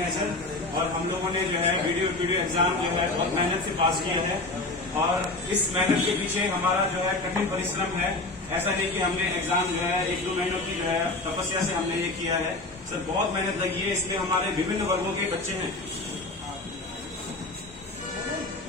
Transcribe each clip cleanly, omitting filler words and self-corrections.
हैं सर। और हम लोगों ने जो है वीडियो एग्जाम जो है बहुत मेहनत से पास किया है। और इस मेहनत के पीछे हमारा जो है कठिन परिश्रम है। ऐसा नहीं कि हमने एग्जाम जो है 1-2 महीनों की जो है तपस्या से हमने ये किया है सर। बहुत मेहनत लगी है। इसमें हमारे विभिन्न वर्गों के बच्चे हैं,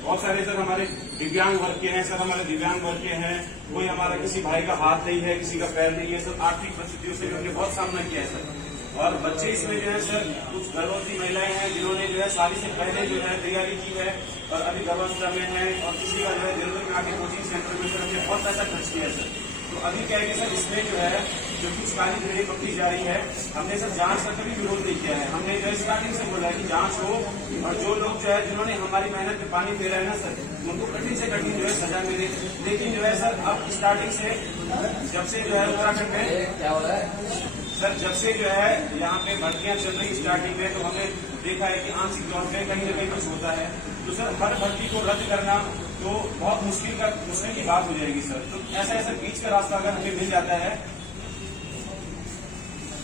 बहुत सारे सर हमारे दिव्यांग वर्ग के हैं सर। हमारे दिव्यांग वर्ग के हैं, कोई हमारा किसी भाई का हाथ नहीं है, किसी का पैर नहीं है सर। आर्थिक परिस्थितियों से हमने बहुत सामना किया है सर। और बच्चे इसमें जो है सर कुछ गर्भवती महिलाएं हैं जिन्होंने जो है शादी से पहले जो है तैयारी की है और अभी गर्भावस्था में है। और किसी का जो है दिल्ली में आके कोचिंग सेंटर में सर हमने बहुत पैसा खर्च किया है सर। तो अभी क्या है कि सर इसमें जो है जो कुछ कार्यवाही पकड़ी जा रही है, हमने सर जांच का कभी विरोध नहीं किया है। हमने जो स्टार्टिंग से बोला है कि जांच हो और जो लोग जो है जिन्होंने हमारी मेहनत में पानी फेरा है ना सर, उनको कठिन से कठिन जो है सजा मिले। लेकिन जो है सर अब स्टार्टिंग से जब से जो है उत्तराखंड में क्या हो रहा है सर, जब से जो है यहाँ पे भर्तियां चल रही स्टार्टिंग में, तो हमने देखा है कि आंशिक तौर पर कहीं न कहीं कुछ होता है। तो सर हर भर्ती को रद्द करना तो बहुत मुश्किल की बात हो जाएगी सर। तो ऐसा बीच का रास्ता अगर हमें मिल जाता है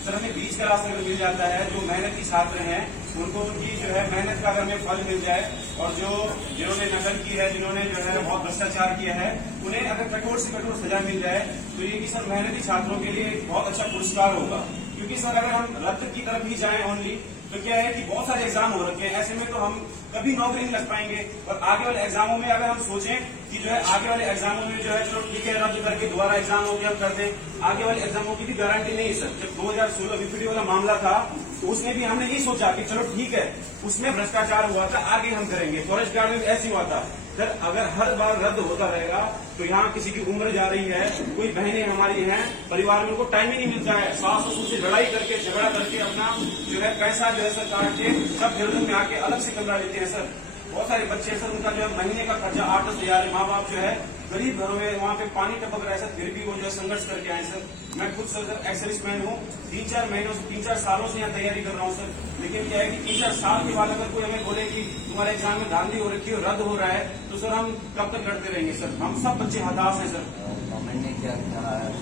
सर, हमें बीच का रास्ता अगर मिल जाता है, जो मेहनती छात्र हैं उनको उनकी जो है मेहनत का अगर हमें फल मिल जाए, और जो जिन्होंने नकल की है, जिन्होंने जो है बहुत भ्रष्टाचार किया है, उन्हें अगर कठोर से कठोर सजा मिल जाए तो ये कि सर मेहनती छात्रों के लिए बहुत अच्छा पुरस्कार होगा। क्योंकि सर अगर हम रद्द की तरफ ही जाएं ओनली, तो क्या है कि बहुत सारे एग्जाम हो रखे हैं, ऐसे में तो हम कभी नौकरी नहीं लग पाएंगे। और आगे वाले एग्जामों में अगर हम सोचें कि जो है आगे वाले एग्जामों में जो है चलो ठीक है रद्द करके दोबारा एग्जाम हो गया हम कर दें, आगे वाले एग्जामों की भी गारंटी नहीं है सर। जब 2016 बीपीडी वाला मामला था तो उसमें भी हमने यही सोचा कि चलो ठीक है, उसमें भ्रष्टाचार हुआ था, आगे हम करेंगे। फॉरेस्ट गार्ड में ऐसे हुआ था सर। अगर हर बार रद्द होता रहेगा तो यहाँ किसी की उम्र जा रही है, कोई बहनें हमारी हैं, परिवार में उनको टाइम ही नहीं मिलता है। सास ससुर से लड़ाई करके झगड़ा करके अपना जो है पैसा जो है सर काट के सब देहरादून में आके अलग से कमरा लेते हैं सर। बहुत सारे बच्चे सर, उनका जो है महीने का खर्चा 8-10 हजार है। माँ बाप जो है गरीब घरों में वहाँ पे पानी टपक रहा है सर, फिर भी वो जो है संघर्ष करके आए सर। मैं खुद सर एक्स सर्विसमैन हूँ, 3-4 महीनों से 3-4 सालों से यहाँ तैयारी कर रहा हूँ सर। लेकिन क्या है कि 3-4 साल के बाद अगर कोई हमें बोले कि तुम्हारे एग्जाम में धांधली हो रखी है, रद्द हो रहा है, तो सर हम कब तक लड़ते रहेंगे सर। हम सब बच्चे हताश हैं सर। गवर्नमेंट ने क्या कहा है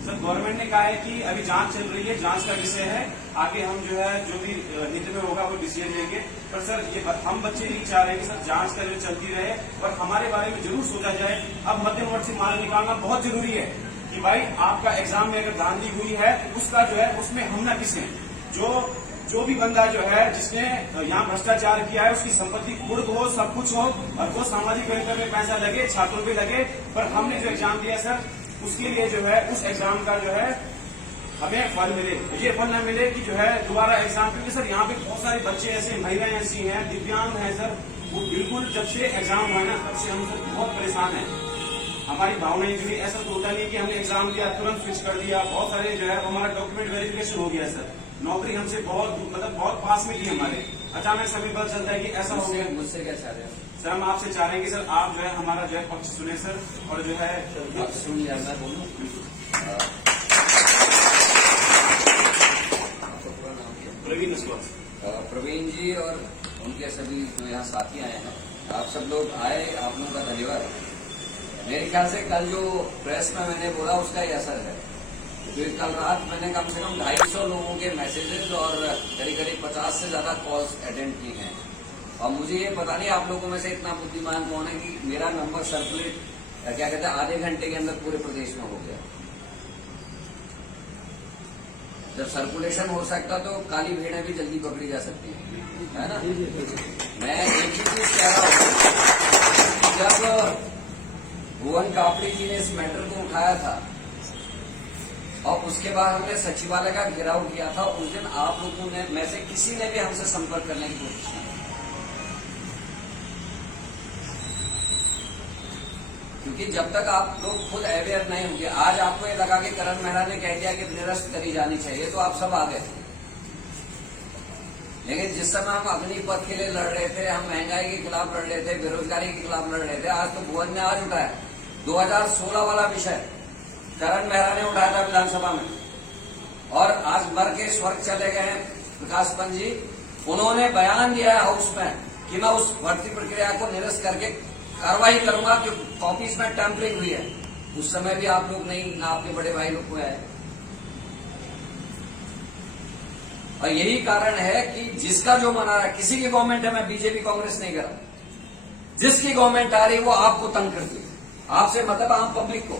सर? गवर्नमेंट ने कहा है कि अभी जांच चल रही है, जांच का विषय है, आगे हम जो है जो भी नीति में होगा वो डिसीजन लेंगे। पर सर ये हम बच्चे नहीं चाह रहे कि सर जांच का जो चलती रहे और हमारे बारे में जरूर सोचा जाए। अब मध्यम वर्ग से मार्ग निकालना बहुत जरूरी है कि भाई आपका एग्जाम में अगर धांधली हुई है, उसका जो है उसमें हम न किसे जो भी बंदा जो है जिसने यहाँ भ्रष्टाचार किया है, उसकी संपत्ति कुर्द हो, सब कुछ हो, और वो सामाजिक वेलफेयर में पैसा लगे, छात्रों पे लगे। पर हमने जो एग्जाम दिया सर, उसके लिए जो है उस एग्जाम का जो है हमें फल मिले, ये फल न मिले कि जो है दोबारा एग्जाम। क्योंकि सर यहाँ पे बहुत सारे बच्चे ऐसे, महिलाएं ऐसी हैं, दिव्यांग हैं सर, वो बिल्कुल जब से एग्जाम हुआ ना तब से हम सर बहुत परेशान हैं। हमारी भावनाएं जुड़ी। ऐसा तो होता नहीं कि हमने एग्जाम दिया तुरंत स्विच कर दिया। बहुत सारे जो है हमारा डॉक्यूमेंट वेरिफिकेशन हो गया सर, नौकरी हमसे बहुत पास में थी हमारे, अचानक से हमें पता चलता है कि ऐसा हो गया। मुझसे क्या चाह रहे हैं सर? हम आपसे चाह रहे हैं कि सर आप जो है हमारा जो है पक्ष सुने सर, और जो है आप सुन लिया, मैं बोलूँ? प्रवीण प्रवीण जी और उनके सभी जो यहाँ साथी आए हैं, आप सब लोग आए, आप लोगों का धन्यवाद। मेरे ख्याल से कल जो प्रेस में मैंने बोला उसका ही असर है। तो कल रात मैंने कम से कम 250 लोगों के मैसेजेस और करीब 50 से ज्यादा कॉल्स अटेंड की हैं। और मुझे ये पता नहीं आप लोगों में से इतना बुद्धिमान कौन है कि मेरा नंबर सर्कुलेट क्या कहते हैं आधे घंटे के अंदर पूरे प्रदेश में हो गया। जब सर्कुलेशन हो सकता तो काली भेड़ें भी जल्दी पकड़ी जा सकती है ना। मैं एक ही चीज कह रहा हूँ, जब भुवन कापड़ी जी ने इस मैटर को उठाया था और उसके बाद हमने सचिवालय का घेराव किया था, उस दिन आप लोगों ने में से किसी ने भी हमसे संपर्क करने की कोशिश की, क्योंकि जब तक आप लोग खुद अवेयर नहीं होंगे। आज आपको ये लगा कि करण मेहरा ने कह दिया कि निरस्त करी जानी चाहिए, तो आप सब आ गए। लेकिन जिस समय हम अग्निपथ के लिए लड़ रहे थे, हम महंगाई के खिलाफ लड़ रहे थे, बेरोजगारी के खिलाफ लड़ रहे थे, आज तो भुवन ने आज उठाया 2016 वाला विषय करण मेहरा ने उठाया था विधानसभा में, और आज मर के स्वर्ग चले गए हैं प्रकाश पंत जी। उन्होंने बयान दिया है हाउस में कि मैं उस भर्ती प्रक्रिया को निरस्त करके कार्रवाई करूंगा जो कॉपीज में टैंपरिंग हुई है। उस समय भी आप लोग नहीं, ना आपके बड़े भाई लोग को है। और यही कारण है कि जिसका जो मना रहा है, किसी की गवर्नमेंट है, मैं बीजेपी कांग्रेस नहीं कर रहा, जिसकी गवर्नमेंट आ रही है वो आपको तंग करती है, आपसे मतलब आम पब्लिक को।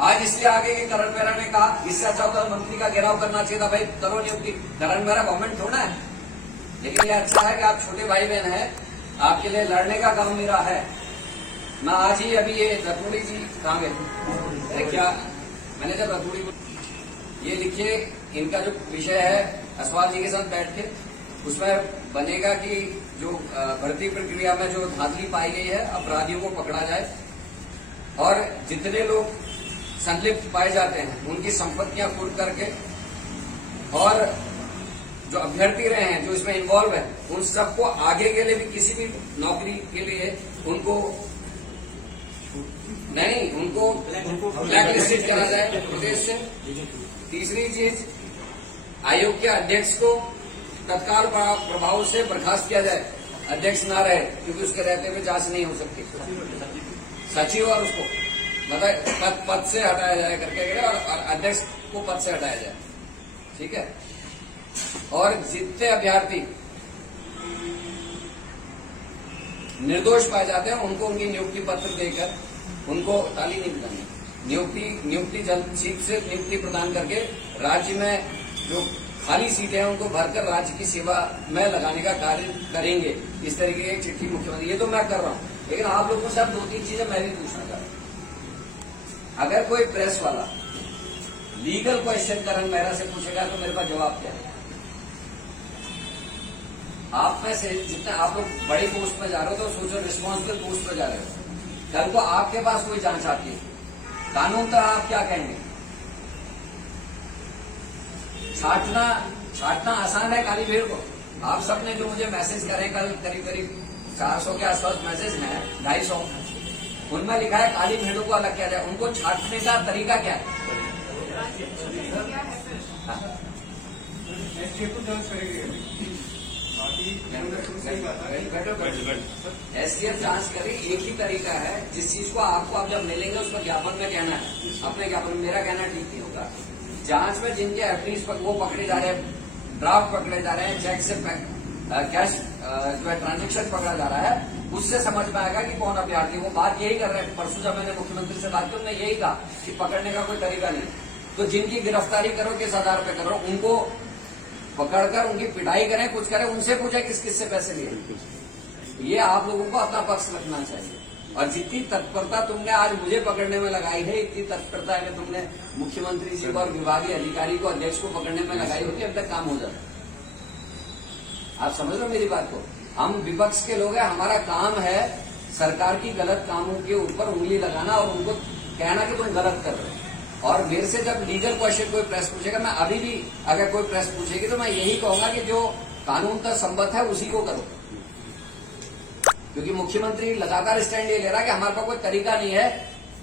आज इसलिए आगे के करण मेहरा ने कहा, इससे अच्छा होता मंत्री का घेराव करना चाहिए था, भाई करो नियुक्ति। करण मेहरा गवर्नमेंट थोड़ा है, लेकिन ये अच्छा है कि आप छोटे भाई बहन हैं, आपके लिए लड़ने का काम मेरा है। मैं आज ही अभी ये रतूड़ी जी कहाँ गए, अरे क्या मैंने जब रतूड़ी ये लिखिए, इनका जो विषय है असवाल जी के साथ बैठ के उसमें बनेगा कि जो भर्ती प्रक्रिया में जो धांधली पाई गई है, अपराधियों को पकड़ा जाए और जितने लोग संलिप्त पाए जाते हैं उनकी संपत्तियां कुर्क करके, और जो अभ्यर्थी रहे हैं जो इसमें इन्वॉल्व है उन सबको आगे के लिए भी किसी भी नौकरी के लिए उनको ब्लैकलिस्टेड करा जाए प्रदेश से। तीसरी चीज, आयोग के अध्यक्ष को तत्काल प्रभाव से बर्खास्त किया जाए, अध्यक्ष ना रहे, क्योंकि उसके रहते हुए जांच नहीं हो सकती। सचिव और उसको मतलब पद से हटाया जाए करके, और अध्यक्ष को पद से हटाया जाए, ठीक है। और जितने अभ्यर्थी निर्दोष पाए जाते हैं उनको उनकी नियुक्ति पत्र देकर उनको ताली नहीं बजानी, नियुक्ति जल्द सीट से नियुक्ति प्रदान करके राज्य में जो खाली सीटें हैं उनको भरकर राज्य की सेवा में लगाने का कार्य करेंगे। इस तरीके की एक चिट्ठी मुख्यमंत्री, ये तो मैं कर रहा हूं, लेकिन आप लोगों से अब 2-3 चीजें मैं भी पूछना चाहता हूं। अगर कोई प्रेस वाला लीगल क्वेश्चन करण मेहरा से पूछेगा तो मेरे पास जवाब क्या है? आप में से जितने आप लोग बड़ी पोस्ट पर जा रहे हो तो सोचो रिस्पॉन्सिबल पोस्ट पर जा रहे हो, कल को आपके पास कोई जांच आती है, कानून तरह आप क्या कहेंगे? छाटना आसान है काली भीड़ को। आप सबने जो मुझे मैसेज करे कल, करीब 400 के आसपास मैसेज हैं, 250, उनमें लिखा है काली भीड़ों को अलग किया जाए। उनको छाटने का तरीका क्या है? एसटीएफ जांच करे, एक ही तरीका है। जिस चीज को आपको आप जब मिलेंगे उसको ज्ञापन में कहना है, अपने ज्ञापन। मेरा कहना ठीक नहीं होगा। जांच में जिनके एफडीज वो पकड़े जा रहे हैं, ड्राफ्ट पकड़े जा रहे हैं, चेक से कैश जो है ट्रांजेक्शन पकड़ा जा रहा है, उससे समझ में आएगा कि कौन अभ्यर्थी। वो बात यही कर रहे हैं। परसों जब मैंने मुख्यमंत्री से बात की उन्होंने यही कहा कि पकड़ने का कोई तरीका नहीं, तो जिनकी गिरफ्तारी करो किस आधार पर करो, उनको पकड़कर उनकी पिटाई करें, कुछ करें, उनसे पूछे किस किस से पैसे लिए। ये आप लोगों को अपना पक्ष रखना चाहिए। और जितनी तत्परता तुमने आज मुझे पकड़ने में लगाई है, इतनी तत्परता अगर तुमने मुख्यमंत्री जी को और विभागीय अधिकारी को, अध्यक्ष को पकड़ने में लगाई होती, अब तक काम हो जाता। आप समझ लो मेरी बात को। हम विपक्ष के लोग हैं, हमारा काम है सरकार की गलत कामों के ऊपर उंगली लगाना और उनको कहना कि तुम गलत कर रहे हो। और मेरे से जब लीगल क्वेश्चन कोई प्रेस पूछेगा, मैं अभी भी अगर कोई प्रेस पूछेगी तो मैं यही कहूंगा कि जो कानून का संबद्ध है उसी को करो। क्योंकि मुख्यमंत्री लगातार स्टैंड ये ले रहा है कि हमारे पास कोई तरीका नहीं है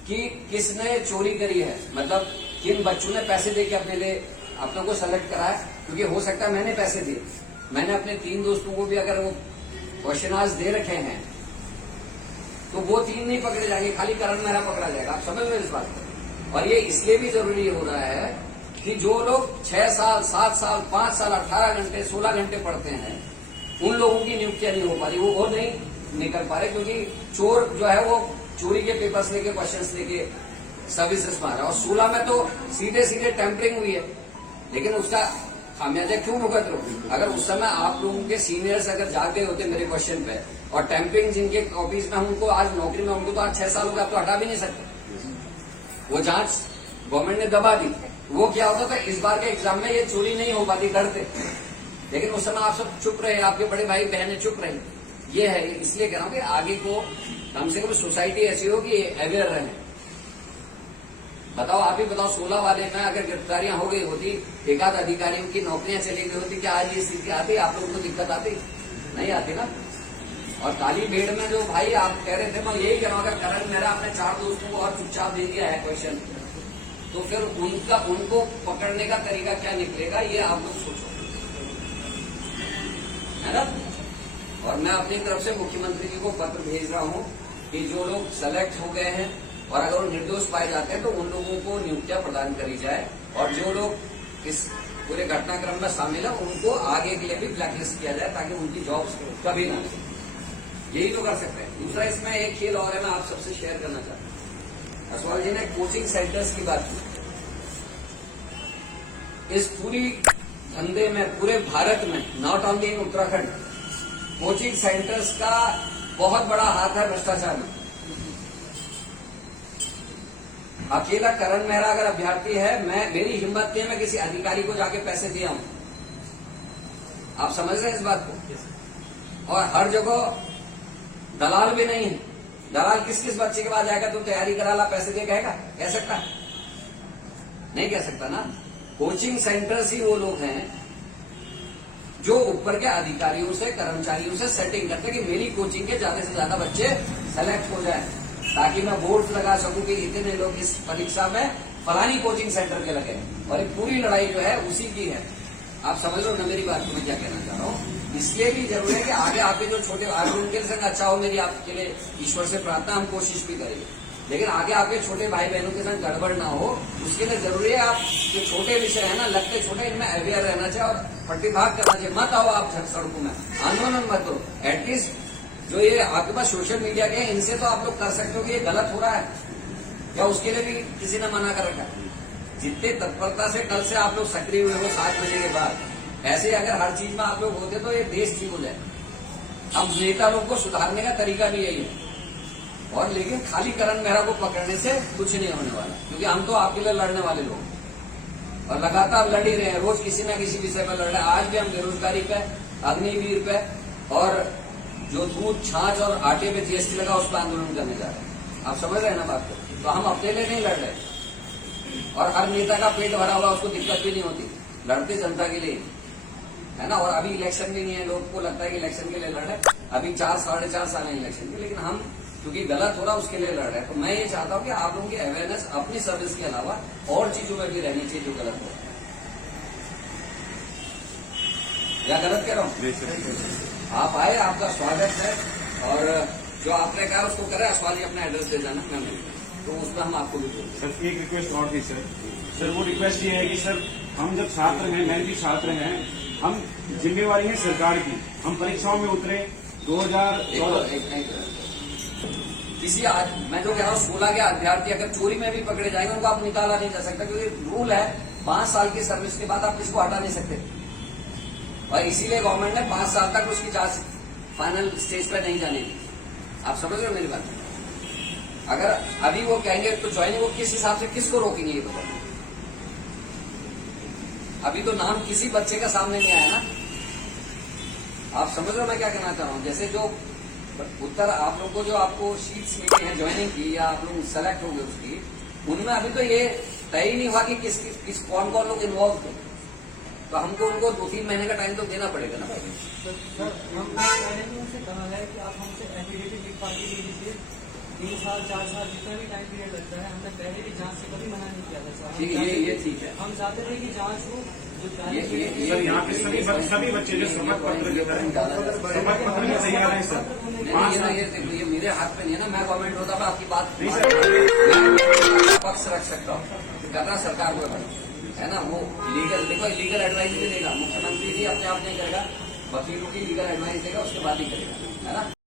कि किसने चोरी करी है, मतलब किन बच्चों ने पैसे देके अपने को सेलेक्ट करा है। क्योंकि हो सकता है मैंने पैसे दिए, मैंने अपने 3 दोस्तों को भी अगर वो क्वेश्चन दे रखे हैं तो वो 3 नहीं पकड़े जाएंगे, खाली करण मेहरा पकड़ा जाएगा। आप समझ लो इस बात को। और ये इसलिए भी जरूरी हो रहा है कि जो लोग 6 साल, 7 साल, 5 साल, 18 घंटे, 16 घंटे पढ़ते हैं, उन लोगों की नियुक्तियां नहीं हो पा रही। वो नहीं कर पा रहे क्योंकि चोर जो है वो चोरी के पेपर्स लेके, क्वेश्चंस लेके सर्विसेज में आ रहा है। और 16 में तो सीधे टेम्परिंग हुई है, लेकिन उसका खामियाजा क्यों भुगत रहे हो? अगर उस समय आप लोगों के सीनियर्स अगर जाग गए होते मेरे क्वेश्चन पे, और टेम्परिंग जिनके कॉपीज में उनको आज नौकरी में, उनको तो आज 6 साल हो गया, आप तो हटा भी नहीं सकते। वो जांच गवर्नमेंट ने दबा दी। वो क्या होता था, इस बार के एग्जाम में ये चोरी नहीं हो पाती, डरते। लेकिन उस समय आप सब चुप रहे, आपके बड़े भाई बहनें चुप रहे। ये है, इसलिए कह रहा हूं कि आगे को कम से कम सोसाइटी ऐसी हो कि अवेयर रहे। बताओ, आप ही बताओ, 16 वाले में अगर गिरफ्तारियां हो गई होती, एकाध अधिकारियों की नौकरियां चली गई होती, क्या आज ये स्थिति आती? आप लोगों को दिक्कत आती? नहीं आती ना। और काली भीड़ में जो भाई आप कह रहे थे, मैं यही कह रहा हूं, अगर करण मेहरा अपने 4 दोस्तों को और चुपचाप दे दिया है क्वेश्चन, तो फिर उनको पकड़ने का तरीका क्या निकलेगा, ये आप लोग सोचो, है ना। और मैं अपनी तरफ से मुख्यमंत्री जी को पत्र भेज रहा हूं कि जो लोग सेलेक्ट हो गए हैं और अगर वो निर्दोष पाए जाते हैं तो उन लोगों को नियुक्तियां प्रदान करी जाए, और जो लोग इस पूरे घटनाक्रम में शामिल है उनको आगे के लिए भी ब्लैकलिस्ट किया जाए ताकि उनकी जॉब्स कभी ना लगे। यही तो कर सकते हैं। दूसरा इसमें एक खेल और है, मैं आप सबसे शेयर करना चाहता हूं। असवाल जी ने कोचिंग सेंटर्स की बात की। इस पूरी धंधे में पूरे भारत में, not only in Uttarakhand, coaching centres का बहुत बड़ा हाथ है भ्रष्टाचार में। अकेला करण मेहरा अगर अभ्यर्थी है, मेरी हिम्मत नहीं है मैं किसी अधिकारी को जाके पैसे दिया हूं। आप समझ रहे हैं इस बात को? और हर जगह दलाल भी नहीं है। दलाल किस किस बच्चे के पास जाएगा, तुम तैयारी करा ला पैसे दे, कहेगा? कह सकता है? नहीं कह सकता ना। कोचिंग सेंटर्स ही वो लोग हैं जो ऊपर के अधिकारियों से, कर्मचारियों से सेटिंग करते हैं कि मेरी कोचिंग के ज्यादा से ज्यादा बच्चे सेलेक्ट हो जाएं, ताकि मैं बोर्ड लगा सकूं कि इतने लोग इस परीक्षा में फलानी कोचिंग सेंटर के लगे। और ये पूरी लड़ाई जो है उसी की है। आप समझ लो ना मेरी बात को मैं क्या कहना चाह रहा हूं। इसलिए भी जरूरी है कि आगे आपके जो छोटे आगे उनके संग अच्छा हो, मेरी आपके लिए ईश्वर से प्रार्थना, हम कोशिश भी करेंगे। लेकिन आगे आपके छोटे भाई बहनों के संग गड़बड़ ना हो, उसके लिए जरूरी है आप जो छोटे विषय है ना, लगते छोटे, इनमें अवेयर रहना चाहिए और प्रतिभाग करना चाहिए। मत आओ आप सड़कों में, आंदोलन मत हो। एटलीस्ट जो ये आपके पास सोशल मीडिया के हैं, इनसे तो आप लोग कर सकते हो कि ये गलत हो रहा है, या उसके लिए भी किसी ने मना कर रखा है। जितने तत्परता से कल से आप लोग सक्रिय हुए हो 7 बजे के बाद, ऐसे अगर हर चीज में आप लोग होते तो ये देश ठीक हो जाए। अब नेता लोग को सुधारने का तरीका भी यही है। और लेकिन खाली करण मेहरा को पकड़ने से कुछ नहीं होने वाला, क्योंकि हम तो आपके लिए लड़ने वाले लोग और लगातार लड़ ही रहे हैं। रोज किसी न किसी विषय पर लड़ रहे हैं। आज भी हम बेरोजगारी पे, अग्निवीर पे और जो दूध, छाछ और आटे पे जीएसटी लगा उस पर आंदोलन करने जा रहे हैं। आप समझ रहे हैं ना बात को? तो हम अपने लिए नहीं लड़ रहे। और हर नेता का पेट भरा हुआ, उसको दिक्कत भी नहीं होती, लड़ते जनता के लिए है ना। और अभी इलेक्शन भी नहीं है, लोग को लगता है कि इलेक्शन के लिए लड़ रहे हैं। अभी 4-4.5 साल है इलेक्शन के, लेकिन हम क्योंकि गलत हो रहा है उसके लिए लड़ रहे हैं। तो मैं ये चाहता हूं कि आप लोगों की अवेयरनेस अपनी सर्विस के अलावा और चीजों में भी रहनी चाहिए जो गलत हो रहा है। या गलत कह रहा हूं? आप आए, आपका स्वागत है। और जो आपने कहा उसको करें। असवाल जी अपना एड्रेस दे जाना, मैं मिलूंगा तो उसमें हम आपको भी बोलते। सर एक रिक्वेस्ट और थी सर। सर वो रिक्वेस्ट ये है कि सर हम जब छात्र हैं, मैं भी छात्र हैं, हम जिम्मेवारी है सरकार की। हम परीक्षाओं में उतरे 2014 किसी आज मैं जो कह रहा हूँ 16 के अभ्यर्थी अगर चोरी में भी पकड़े जाएंगे उनको आप निकाला नहीं जा सकता, क्योंकि रूल है 5 साल की सर्विस के बाद आप किसको हटा नहीं सकते। और इसीलिए गवर्नमेंट ने 5 साल तक उसकी जांच फाइनल स्टेज पर नहीं जाने दी। आप समझ रहे हो मेरी बात? अगर अभी वो कहेंगे तो ज्वाइनिंग, वो किस हिसाब से किसको रोकेंगे ये बताओ? अभी तो नाम किसी बच्चे का सामने नहीं आया ना। आप समझ रहे हो मैं क्या कहना चाह रहा हूँ? जैसे जो उत्तर आप लोग को जो आपको शीट्स मिली है ज्वाइनिंग की, या आप लोग सेलेक्ट होंगे उसकी, उनमें अभी तो ये तय ही नहीं हुआ कि कौन कौन लोग इन्वॉल्व थे। तो हमको उनको 2-3 महीने का टाइम तो देना पड़ेगा ना भाई। सर हमने पहले भी उनसे कहा है कि आप हमसे एफिडेविट लिख पार्टी दे दीजिए। 3 साल 4 साल जितना भी टाइम पीरियड लगता है, हमने पहले भी जांच से कभी मना नहीं किया था सर। ठीक है, ये ठीक है। हम चाहते थे कि जांच हो। सर यहाँ पे सभी बच्चे जो शपथ पत्र लेकर शपथ पत्र में तैयार है सर। ये मेरे हाथ पे नहीं है ना। मैं गवर्नमेंट होता मैं आपकी बात पक्ष रख सकता हूँ, करना सरकार को है ना। वो लीगल देखो, लीगल एडवाइस भी देगा। मुख्यमंत्री भी अपने आप नहीं करेगा, वकीलों की लीगल एडवाइस देगा, उसके बाद ही करेगा, है ना।